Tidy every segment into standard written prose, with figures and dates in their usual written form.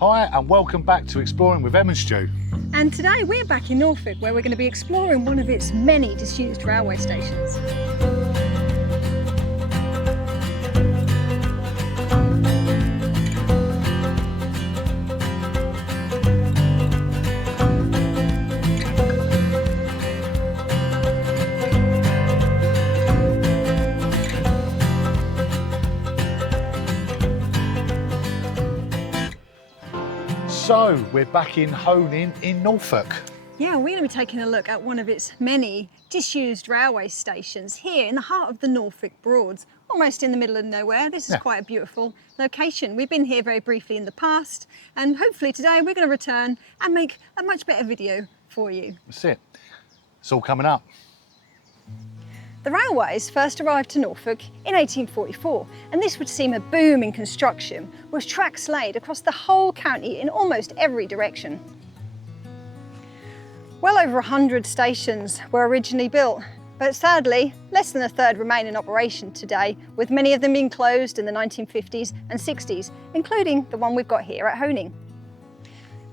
Hi and welcome back to Exploring with Em and Stu. And today we're back in Norfolk where we're going to be exploring one of its many disused railway stations. So we're back in Honing in Norfolk. Yeah, we're going to be taking a look at one of its many disused railway stations here in the heart of the Norfolk Broads, almost in the middle of nowhere. This is quite a beautiful location. We've been here very briefly in the past, and hopefully today we're going to return and make a much better video for you. That's it. It's all coming up. The railways first arrived to Norfolk in 1844, and this would seem a boom in construction, with tracks laid across the whole county in almost every direction. Well over 100 stations were originally built, but sadly, less than a third remain in operation today, with many of them being closed in the 1950s and 60s, including the one we've got here at Honing.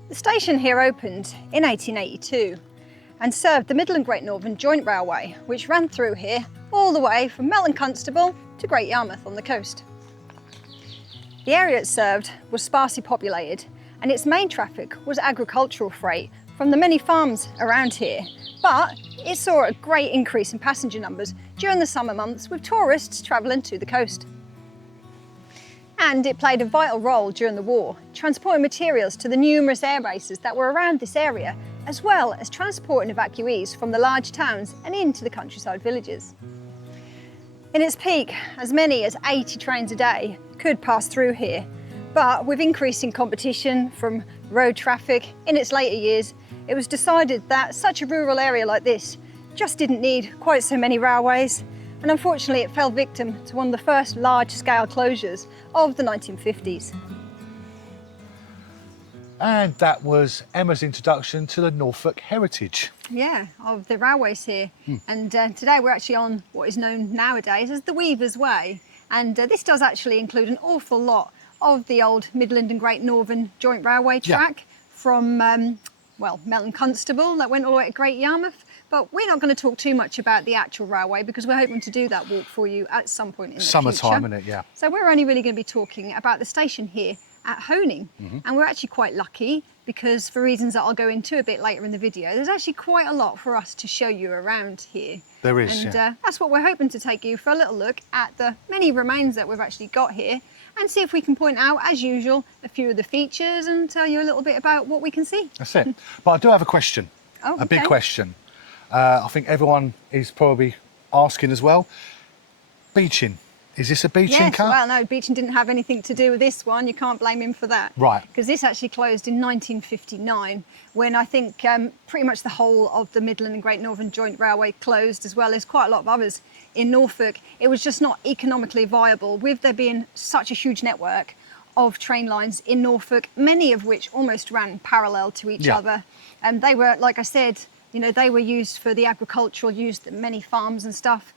The station here opened in 1882 and served the Midland Great Northern Joint Railway, which ran through here all the way from Melton Constable to Great Yarmouth on the coast. The area it served was sparsely populated, and its main traffic was agricultural freight from the many farms around here, but it saw a great increase in passenger numbers during the summer months, with tourists travelling to the coast. And it played a vital role during the war, transporting materials to the numerous air bases that were around this area, as well as transporting evacuees from the large towns and into the countryside villages. In its peak, as many as 80 trains a day could pass through here, but with increasing competition from road traffic in its later years, it was decided that such a rural area like this just didn't need quite so many railways, and unfortunately it fell victim to one of the first large-scale closures of the 1950s. And that was Emma's introduction to the Norfolk heritage. Yeah, of the railways here. And today we're actually on what is known nowadays as the Weaver's Way. And this does actually include an awful lot of the old Midland and Great Northern Joint Railway track from, well, Melton Constable that went all the way to Great Yarmouth. But we're not going to talk too much about the actual railway because we're hoping to do that walk for you at some point in the Summertime, future. innit? Yeah. So we're only really going to be talking about the station here at Honing. And we're actually quite lucky because, for reasons that I'll go into a bit later in the video, there's actually quite a lot for us to show you around here. There is, and that's what we're hoping to take you for a little look at the many remains that we've actually got here, and see if we can point out, as usual, a few of the features and tell you a little bit about what we can see. That's it. But I do have a question, a big question. I think everyone is probably asking as well. Beaching. Is this a beaching car? Well, no, beaching didn't have anything to do with this one. You can't blame him for that. Right. Because this actually closed in 1959, when I think pretty much the whole of the Midland and Great Northern Joint Railway closed, as well as quite a lot of others in Norfolk. It was just not economically viable, with there being such a huge network of train lines in Norfolk, many of which almost ran parallel to each other. And they were, like I said, you know, they were used for the agricultural use, the many farms and stuff.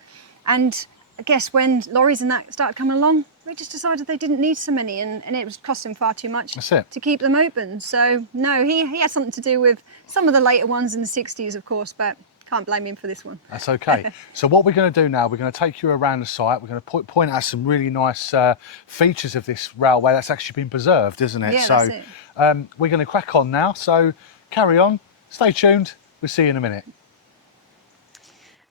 And I guess when lorries and that started coming along, they just decided they didn't need so many, and it was costing far too much to keep them open. So no, he had something to do with some of the later ones in the 60s, of course, but can't blame him for this one. That's okay. So what we're going to do now, we're going to take you around the site. We're going to point out some really nice features of this railway that's actually been preserved, isn't it? Yeah, so that's it. We're going to crack on now. So carry on, stay tuned. We'll see you in a minute.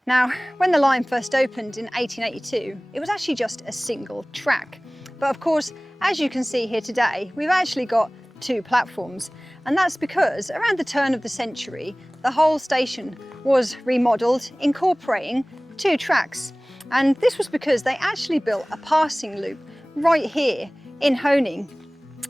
Now, when the line first opened in 1882, it was actually just a single track. But of course, as you can see here today, we've actually got two platforms. And that's because around the turn of the century, the whole station was remodelled, incorporating two tracks. And this was because they actually built a passing loop right here in Honing.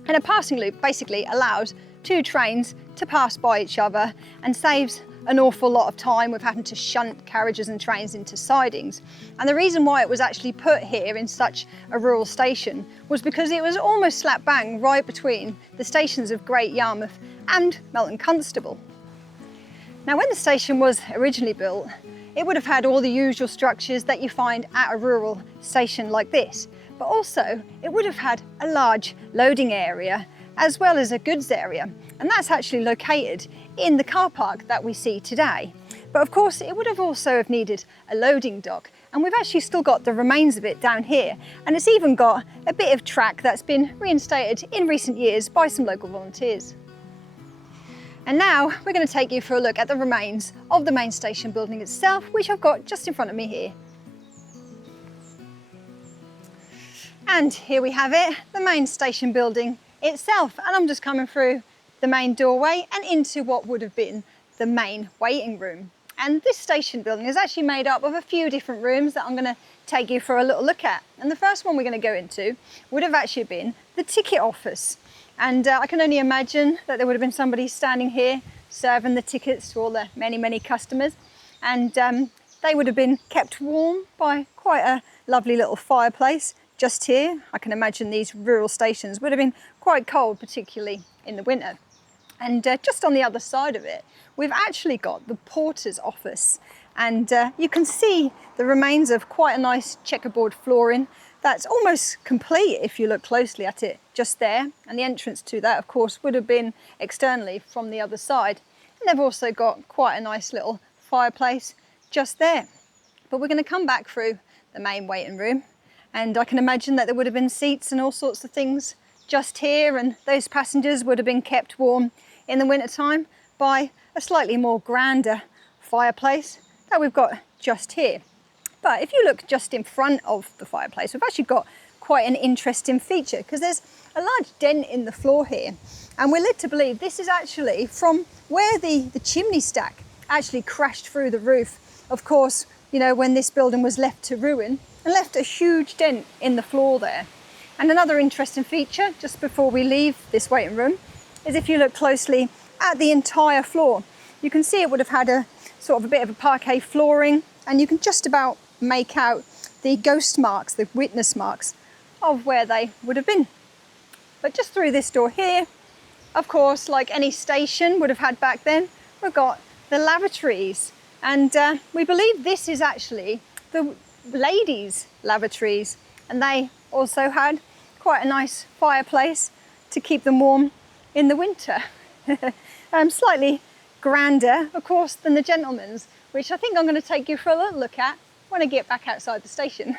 And a passing loop basically allows two trains to pass by each other and saves an awful lot of time with having to shunt carriages and trains into sidings. And the reason why it was actually put here in such a rural station was because it was almost slap bang right between the stations of Great Yarmouth and Melton Constable. Now, when the station was originally built, it would have had all the usual structures that you find at a rural station like this, but also it would have had a large loading area as well as a goods area. And that's actually located in the car park that we see today. But of course, it would have also have needed a loading dock. And we've actually still got the remains of it down here. And it's even got a bit of track that's been reinstated in recent years by some local volunteers. And now we're going to take you for a look at the remains of the main station building itself, which I've got just in front of me here. And here we have it, the main station building itself. And I'm just coming through the main doorway and into what would have been the main waiting room. And this station building is actually made up of a few different rooms that I'm going to take you for a little look at. And the first one we're going to go into would have actually been the ticket office. And I can only imagine that there would have been somebody standing here serving the tickets to all the many customers. And they would have been kept warm by quite a lovely little fireplace just here. I can imagine these rural stations would have been quite cold, particularly in the winter. And just on the other side of it, we've actually got the porter's office. And you can see the remains of quite a nice checkerboard flooring that's almost complete if you look closely at it just there. And the entrance to that, of course, would have been externally from the other side. And they've also got quite a nice little fireplace just there. But we're going to come back through the main waiting room. And I can imagine that there would have been seats and all sorts of things just here. And those passengers would have been kept warm in the winter time by a slightly more grander fireplace that we've got just here. But if you look just in front of the fireplace, we've actually got quite an interesting feature because there's a large dent in the floor here. And we're led to believe this is actually from where the chimney stack actually crashed through the roof. Of course, you know, when this building was left to ruin and left a huge dent in the floor there. And another interesting feature just before we leave this waiting room is if you look closely at the entire floor, you can see it would have had a sort of a bit of a parquet flooring, and you can just about make out the ghost marks, the witness marks of where they would have been. But just through this door here, of course, like any station would have had back then, we've got the lavatories. And we believe this is actually the ladies' lavatories. And they also had quite a nice fireplace to keep them warm in the winter. Slightly grander, of course, than the gentlemen's, which I think I'm going to take you for a little look at when I get back outside the station.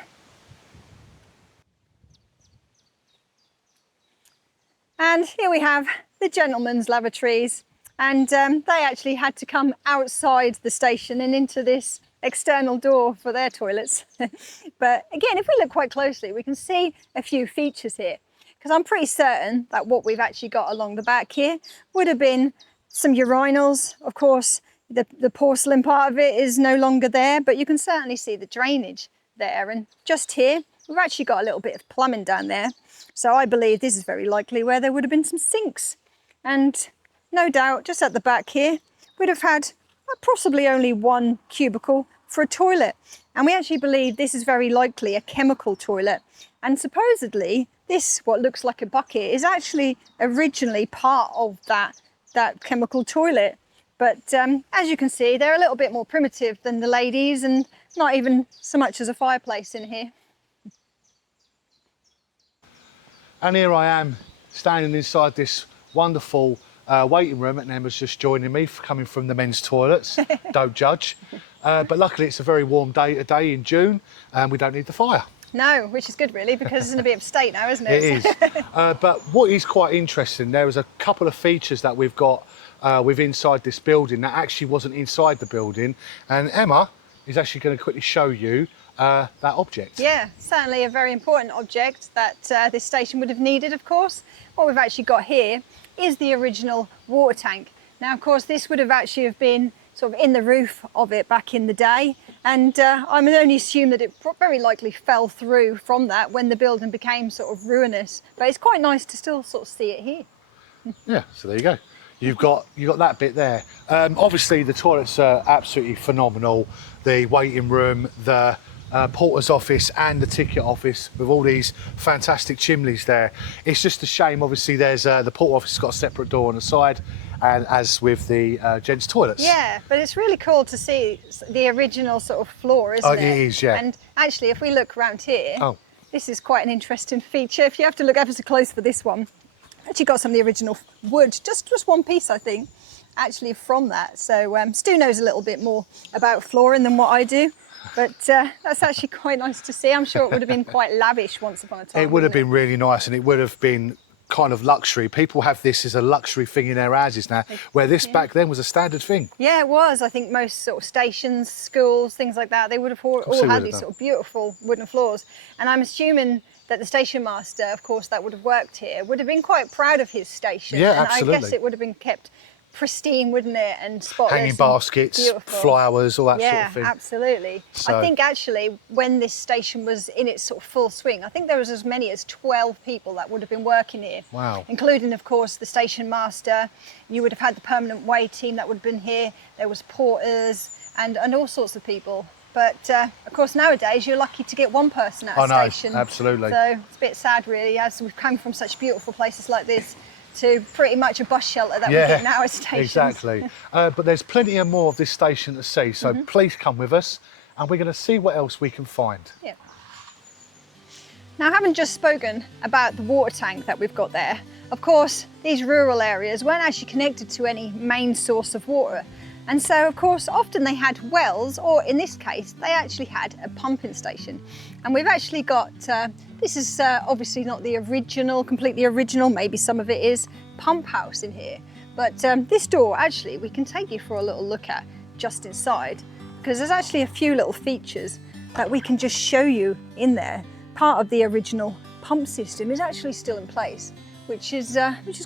And here we have the gentlemen's lavatories, and they actually had to come outside the station and into this external door for their toilets. But again, if we look quite closely, we can see a few features here, because I'm pretty certain that what we've actually got along the back here would have been some urinals. Of course, the porcelain part of it is no longer there, but you can certainly see the drainage there. And just here, we've actually got a little bit of plumbing down there. So I believe this is very likely where there would have been some sinks. And no doubt, just at the back here, we'd have had possibly only one cubicle for a toilet. And we actually believe this is very likely a chemical toilet. And supposedly, this, what looks like a bucket, is actually originally part of that chemical toilet. But as you can see, they're a little bit more primitive than the ladies, and not even so much as a fireplace in here. And here I am standing inside this wonderful waiting room, and Emma's just joining me coming from the men's toilets. Don't judge. But luckily it's a very warm day today in June, and we don't need the fire. No, which is good really, because it's in a bit of a state now, isn't it? It is. But what is quite interesting, there is a couple of features that we've got with inside this building that actually wasn't inside the building, and Emma is actually going to quickly show you that object. Yeah, certainly a very important object that this station would have needed, of course. What we've actually got here is the original water tank. Now, of course, this would have actually have been sort of in the roof of it back in the day, and I would only assume that it very likely fell through from that when the building became sort of ruinous. But it's quite nice to still sort of see it here. Yeah, so there you go. You've got that bit there. Obviously, the toilets are absolutely phenomenal. The waiting room, the porter's office and the ticket office with all these fantastic chimneys there. It's just a shame, obviously, there's the porter office has got a separate door on the side, and as with the gents' toilets. Yeah, but it's really cool to see the original sort of floor, isn't it? It is, yeah. And actually, if we look around here, this is quite an interesting feature. If you have to look ever so close for this one, Actually got some of the original wood, just one piece I think, actually from that. So Stu knows a little bit more about flooring than what I do, but that's actually quite nice to see. I'm sure it would have been quite lavish once upon a time. It would have been really nice, and it would have been kind of luxury. People have this as a luxury thing in their houses now, where this back then was a standard thing. Yeah, it was. I think most sort of stations, schools, things like that, they would have all had these sort of beautiful wooden floors. And I'm assuming that the station master, of course, that would have worked here, would have been quite proud of his station. Yeah, and absolutely. I guess it would have been kept pristine, wouldn't it, and spotless. Hanging baskets, beautiful. flowers, all that sort of thing. Yeah, absolutely. So, I think actually when this station was in its sort of full swing, I think there was as many as 12 people that would have been working here. Wow. Including, of course, the station master. You would have had the permanent way team that would have been here. There was porters and all sorts of people. But of course, nowadays you're lucky to get one person at a station. Absolutely. So it's a bit sad, really, as we've come from such beautiful places like this to pretty much a bus shelter that we get now at stations. Exactly. But there's plenty more of this station to see, so please come with us, and we're going to see what else we can find. Yeah. Now, having just spoken about the water tank that we've got there, of course, these rural areas weren't actually connected to any main source of water. And so, of course, often they had wells, or in this case, they actually had a pumping station. And we've actually got, this is obviously not the original, completely original, maybe some of it is, pump house in here. But this door, actually, we can take you for a little look at just inside, because there's actually a few little features that we can just show you in there. Part of the original pump system is actually still in place, which is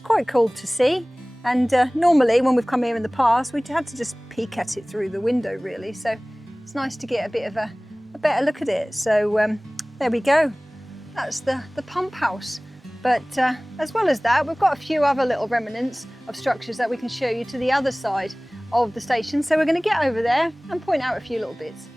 quite cool to see. And normally when we've come here in the past, we'd had to just peek at it through the window really. So it's nice to get a bit of a better look at it. So there we go. That's the pump house. But as well as that, we've got a few other little remnants of structures that we can show you to the other side of the station. So we're going to get over there and point out a few little bits.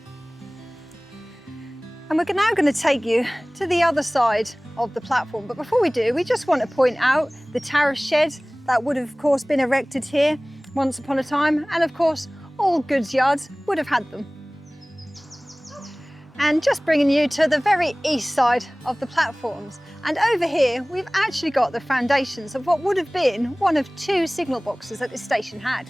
And we're now going to take you to the other side of the platform. But before we do, we just want to point out the Tariff Shed that would have, of course, been erected here once upon a time. And of course, all goods yards would have had them. And just bringing you to the very east side of the platforms. And over here, we've actually got the foundations of what would have been one of 2 signal boxes that this station had.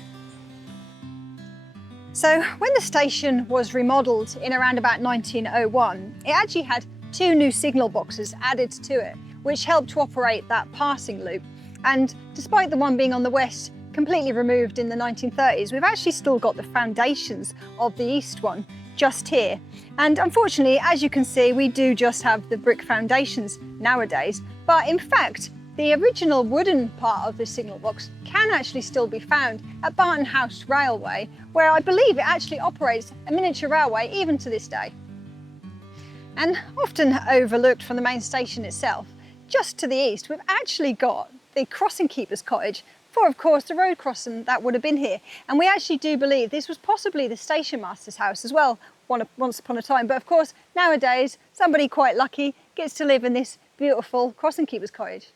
So when the station was remodelled in around about 1901, it actually had 2 new signal boxes added to it, which helped to operate that passing loop. And despite the one being on the west completely removed in the 1930s, we've actually still got the foundations of the east one just here. And unfortunately, as you can see, we do just have the brick foundations nowadays. But in fact, the original wooden part of the signal box can actually still be found at Barton House Railway, where I believe it actually operates a miniature railway even to this day. And often overlooked from the main station itself, just to the east, we've actually got the crossing keeper's cottage for, of course, the road crossing that would have been here. And we actually do believe this was possibly the station master's house as well, once upon a time. But of course, nowadays, somebody quite lucky gets to live in this beautiful crossing keeper's cottage.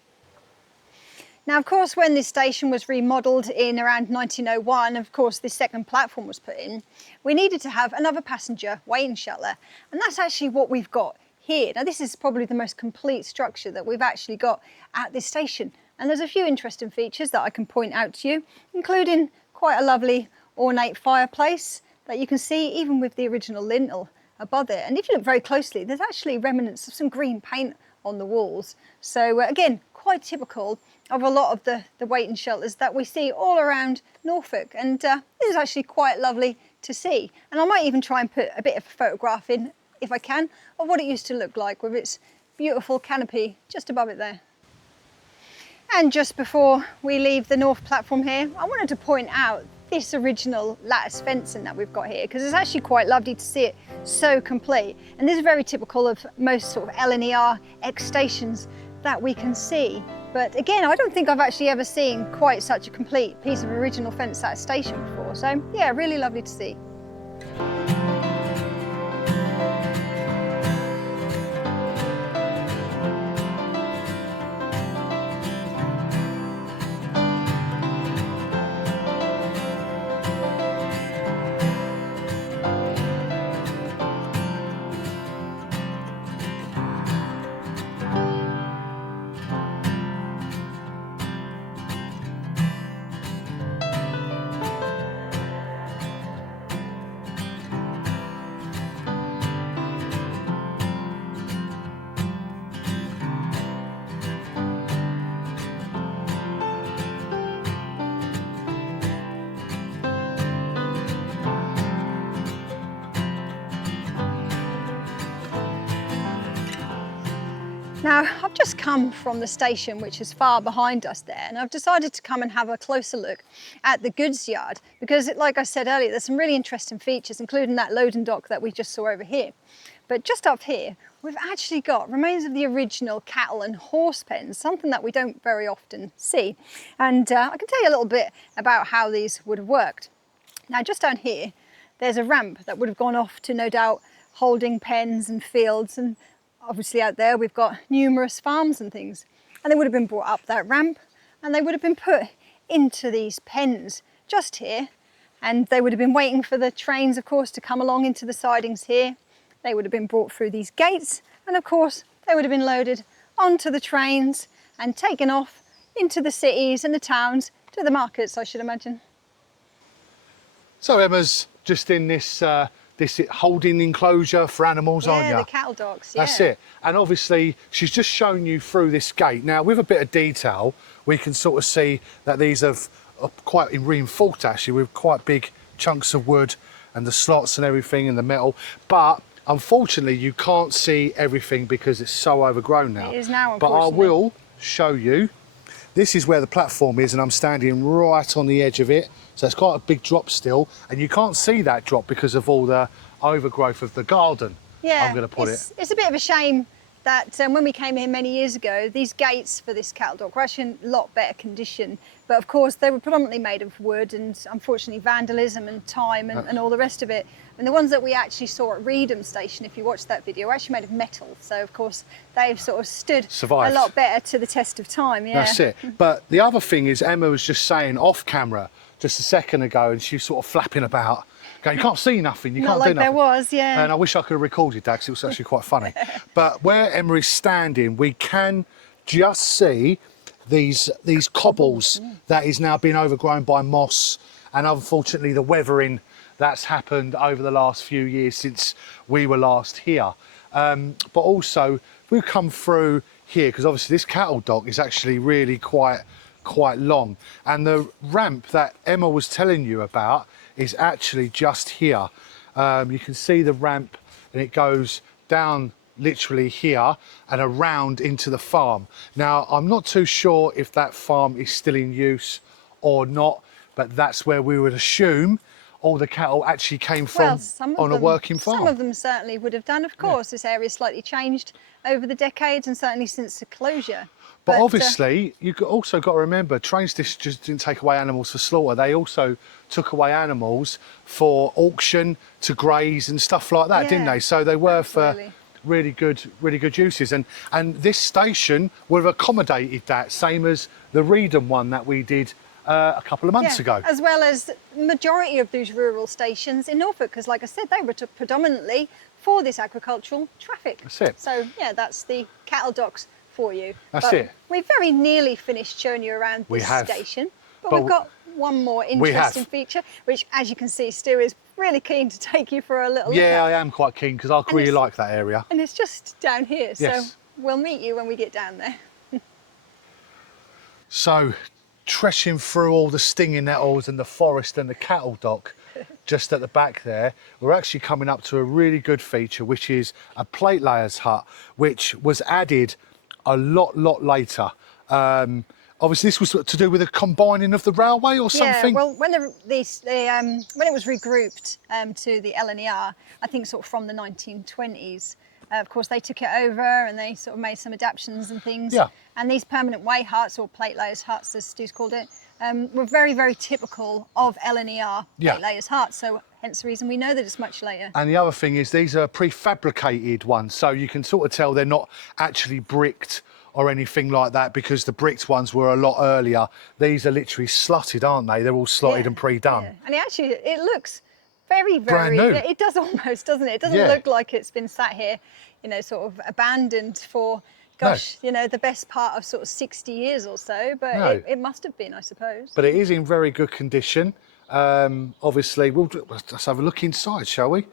Now, of course, when this station was remodelled in around 1901, of course, this second platform was put in, we needed to have another passenger waiting shelter. And that's actually what we've got here. Now, this is probably the most complete structure that we've actually got at this station. And there's a few interesting features that I can point out to you, including quite a lovely ornate fireplace that you can see even with the original lintel above it. And if you look very closely, there's actually remnants of some green paint on the walls. So again, quite typical of a lot of the waiting shelters that we see all around Norfolk. And this is actually quite lovely to see. And I might even try and put a bit of a photograph in, if I can, of what it used to look like with its beautiful canopy just above it there. And just before we leave the north platform here, I wanted to point out this original lattice fencing that we've got here, because it's actually quite lovely to see it so complete. And this is very typical of most sort of LNER X stations that we can see. But again, I don't think I've actually ever seen quite such a complete piece of original fence at a station before. So yeah, really lovely to see. Now, I've just come from the station, which is far behind us there, and I've decided to come and have a closer look at the goods yard because, like I said earlier, there's some really interesting features, including that loading dock that we just saw over here. But just up here, we've actually got remains of the original cattle and horse pens, something that we don't very often see. And I can tell you a little bit about how these would have worked. Now, just down here, there's a ramp that would have gone off to, no doubt, holding pens and fields, and obviously out there we've got numerous farms and things, and they would have been brought up that ramp and they would have been put into these pens just here, and they would have been waiting for the trains, of course, to come along into the sidings here. They would have been brought through these gates, and of course they would have been loaded onto the trains and taken off into the cities and the towns to the markets, I should imagine. So Emma's just in this this holding enclosure for animals, aren't you? Yeah, the cattle docks, yeah. That's it. And obviously, she's just shown you through this gate. Now, with a bit of detail, we can sort of see that these are quite reinforced, actually, with quite big chunks of wood and the slots and everything and the metal. But unfortunately, you can't see everything because it's so overgrown now. It is now, but I unfortunately. will show you. This is where the platform is, and I'm standing right on the edge of it. So it's quite a big drop still, and you can't see that drop because of all the overgrowth of the garden. Yeah, I'm going to put it. It's a bit of a shame that when we came here many years ago, these gates for this cattle dock were actually in a lot better condition. But of course, they were predominantly made of wood, and unfortunately vandalism and time and all the rest of it. And the ones that we actually saw at Reedham Station, if you watched that video, were actually made of metal. So of course, they've sort of survived a lot better to the test of time, yeah. That's it. But the other thing is, Emma was just saying off camera just a second ago, and she was sort of flapping about, going, you can't see nothing, you Not can't like do nothing. there was, yeah. And I wish I could have recorded that because it was actually quite funny. But where Emma is standing, we can just see these cobbles that is now being overgrown by moss, and unfortunately the weathering that's happened over the last few years since we were last here. But also we've come through here because obviously this cattle dock is actually really quite long, and the ramp that Emma was telling you about is actually just here. You can see the ramp, and it goes down literally here and around into the farm. Now, I'm not too sure if that farm is still in use or not, but that's where we would assume all the cattle actually came from on a working farm. Some of them certainly would have done, of course. This area's slightly changed over the decades and certainly since the closure. But obviously, you've also got to remember, trains just didn't take away animals for slaughter. They also took away animals for auction, to graze and stuff like that, didn't they? So they were for really good uses. And this station would have accommodated that, same as the Reedham one that we did a couple of months ago. As well as the majority of those rural stations in Norfolk, because like I said, they were predominantly for this agricultural traffic. That's it. So yeah, that's the cattle docks for you. That's it. We've very nearly finished showing you around this station, but we've got one more interesting feature, which, as you can see, Stu is really keen to take you for a little look at. Yeah, I am quite keen because I really like that area. And it's just down here, Yes. so we'll meet you when we get down there. So, treshing through all the stinging nettles and the forest and the cattle dock, just at the back there, we're actually coming up to a really good feature, which is a plate layers hut, which was added a lot later. Obviously, this was to do with the combining of the railway or something. Yeah, well, when it was regrouped to the L&ER, I think sort of from the 1920s, of course, they took it over and they sort of made some adaptations and things. Yeah. And these permanent way huts, or plate layers huts, as Stu's called it, were very typical of L&ER plate layers huts. So hence the reason we know that it's much later. And the other thing is these are prefabricated ones, so you can sort of tell they're not actually bricked or anything like that, because the bricked ones were a lot earlier. These are literally slotted, aren't they? They're all slotted and pre-done. Yeah. And it looks very brand new. It does almost, doesn't it? It doesn't look like it's been sat here, you know, sort of abandoned for, gosh, you know, the best part of sort of 60 years or so, but it must have been, I suppose. But it is in very good condition. Obviously, let's have a look inside, shall we?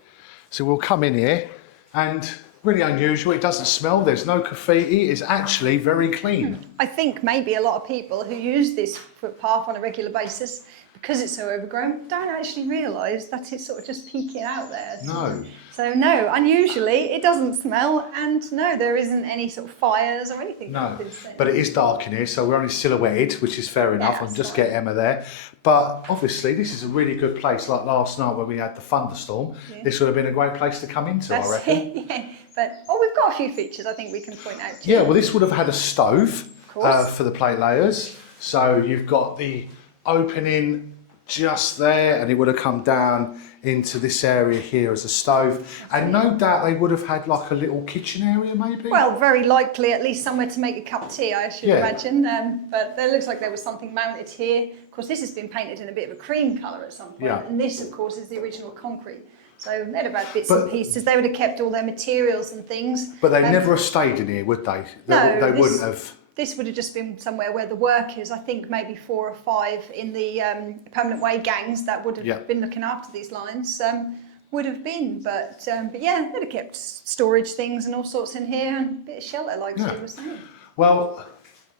So we'll come in here, and really unusual, it doesn't smell, there's no graffiti, it's actually very clean. I think maybe a lot of people who use this footpath on a regular basis, because it's so overgrown, don't actually realise that it's sort of just peeking out there. No. So no, unusually it doesn't smell, and no, there isn't any sort of fires or anything. No, but it is dark in here, so we're only silhouetted, which is fair enough. Yeah, I'll just fine. get Emma there. But obviously this is a really good place. Like last night when we had the thunderstorm, this would have been a great place to come into, I reckon. Yeah. But we've got a few features I think we can point out to Yeah, you. well this would have had a stove for the plate layers. So you've got the opening just there, and it would have come down into this area here as a stove. And no doubt they would have had like a little kitchen area maybe? Well, very likely at least somewhere to make a cup of tea, I should imagine. But there looks like there was something mounted here. Of course, this has been painted in a bit of a cream colour at some point. And this, of course, is the original concrete. So they'd have had bits and pieces. They would have kept all their materials and things. But they never have stayed in here, would they? No, they wouldn't have. This would have just been somewhere where the workers, I think maybe 4 or 5 in the permanent way gangs that would have been looking after these lines would have been. But yeah, they'd have kept storage things and all sorts in here, and a bit of shelter, like you were saying. Well,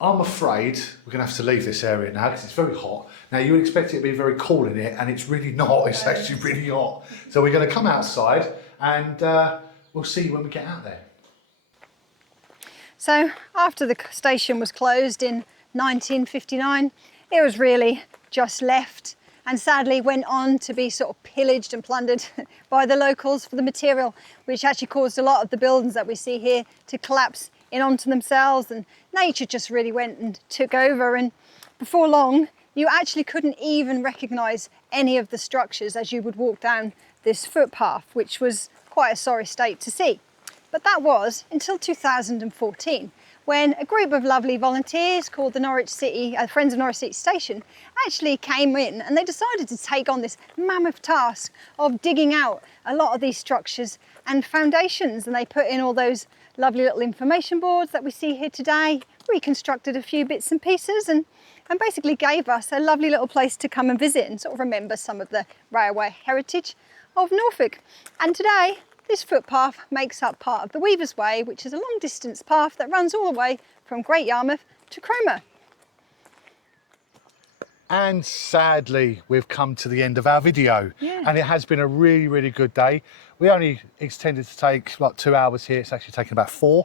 I'm afraid we're going to have to leave this area now because it's very hot. Now, you would expect it to be very cool in here, and it's really not. It's actually really hot. So we're going to come outside, and we'll see you when we get out there. So after the station was closed in 1959, it was really just left, and sadly went on to be sort of pillaged and plundered by the locals for the material, which actually caused a lot of the buildings that we see here to collapse in onto themselves, and nature just really went and took over. And before long, you actually couldn't even recognise any of the structures as you would walk down this footpath, which was quite a sorry state to see. But that was until 2014, when a group of lovely volunteers called the Norwich City, Friends of Norwich City Station, actually came in, and they decided to take on this mammoth task of digging out a lot of these structures and foundations. And they put in all those lovely little information boards that we see here today, reconstructed a few bits and pieces, and basically gave us a lovely little place to come and visit and sort of remember some of the railway heritage of Norfolk. And today, this footpath makes up part of the Weaver's Way, which is a long distance path that runs all the way from Great Yarmouth to Cromer. And sadly, we've come to the end of our video. And it has been a really, really good day. We only intended to take like 2 hours here. It's actually taken about 4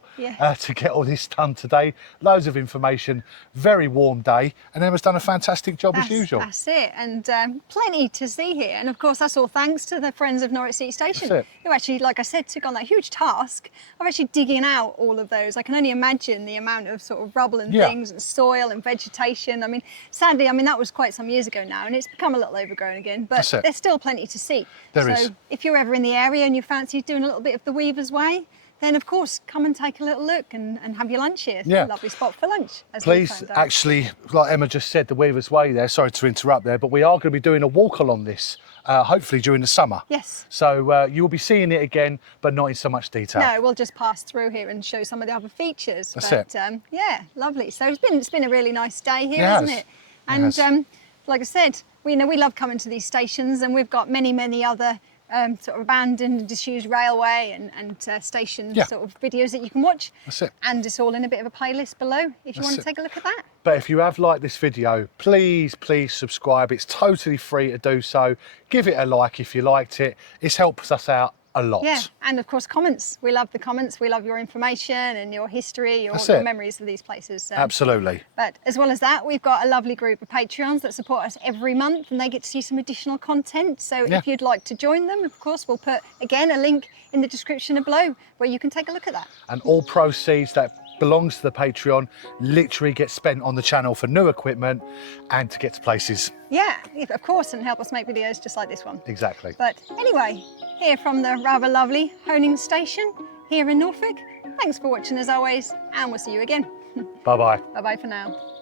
to get all this done today. Loads of information, very warm day. And Emma's done a fantastic job as usual. That's it, and plenty to see here. And of course, that's all thanks to the Friends of Norwich City Station, who actually, like I said, took on that huge task of actually digging out all of those. I can only imagine the amount of sort of rubble and things and soil and vegetation. I mean, sadly, that was quite some years ago now, and it's become a little overgrown again, but there's still plenty to see. There is. If you're ever in the area and you fancy doing a little bit of the Weaver's Way, then of course come and take a little look and have your lunch here. It's a lovely spot for lunch. Please, actually, like Emma just said, the Weaver's Way there, sorry to interrupt there, but we are going to be doing a walk along this, hopefully during the summer. Yes. So you will be seeing it again, but not in so much detail. No, we'll just pass through here and show some of the other features. That's it. Yeah, lovely. So it's been a really nice day here, hasn't it? And like I said, we love coming to these stations, and we've got many other sort of abandoned and disused railway and station sort of videos that you can watch. That's it. And it's all in a bit of a playlist below if you want to take a look at that. But if you have liked this video, please subscribe. It's totally free to do so. Give it a like if you liked it. It helps us out a lot. Yeah, and of course comments. We love the comments. We love your information and your history, your memories of these places. Absolutely. But as well as that, we've got a lovely group of Patreons that support us every month, and they get to see some additional content. So if you'd like to join them, of course, we'll put, again, a link in the description below where you can take a look at that. And all proceeds that belongs to the Patreon literally gets spent on the channel for new equipment and to get to places. Yeah, of course, and help us make videos just like this one. Exactly. But anyway, here from the rather lovely Honing Station here in Norfolk, thanks for watching as always, and we'll see you again. Bye-bye. Bye-bye for now.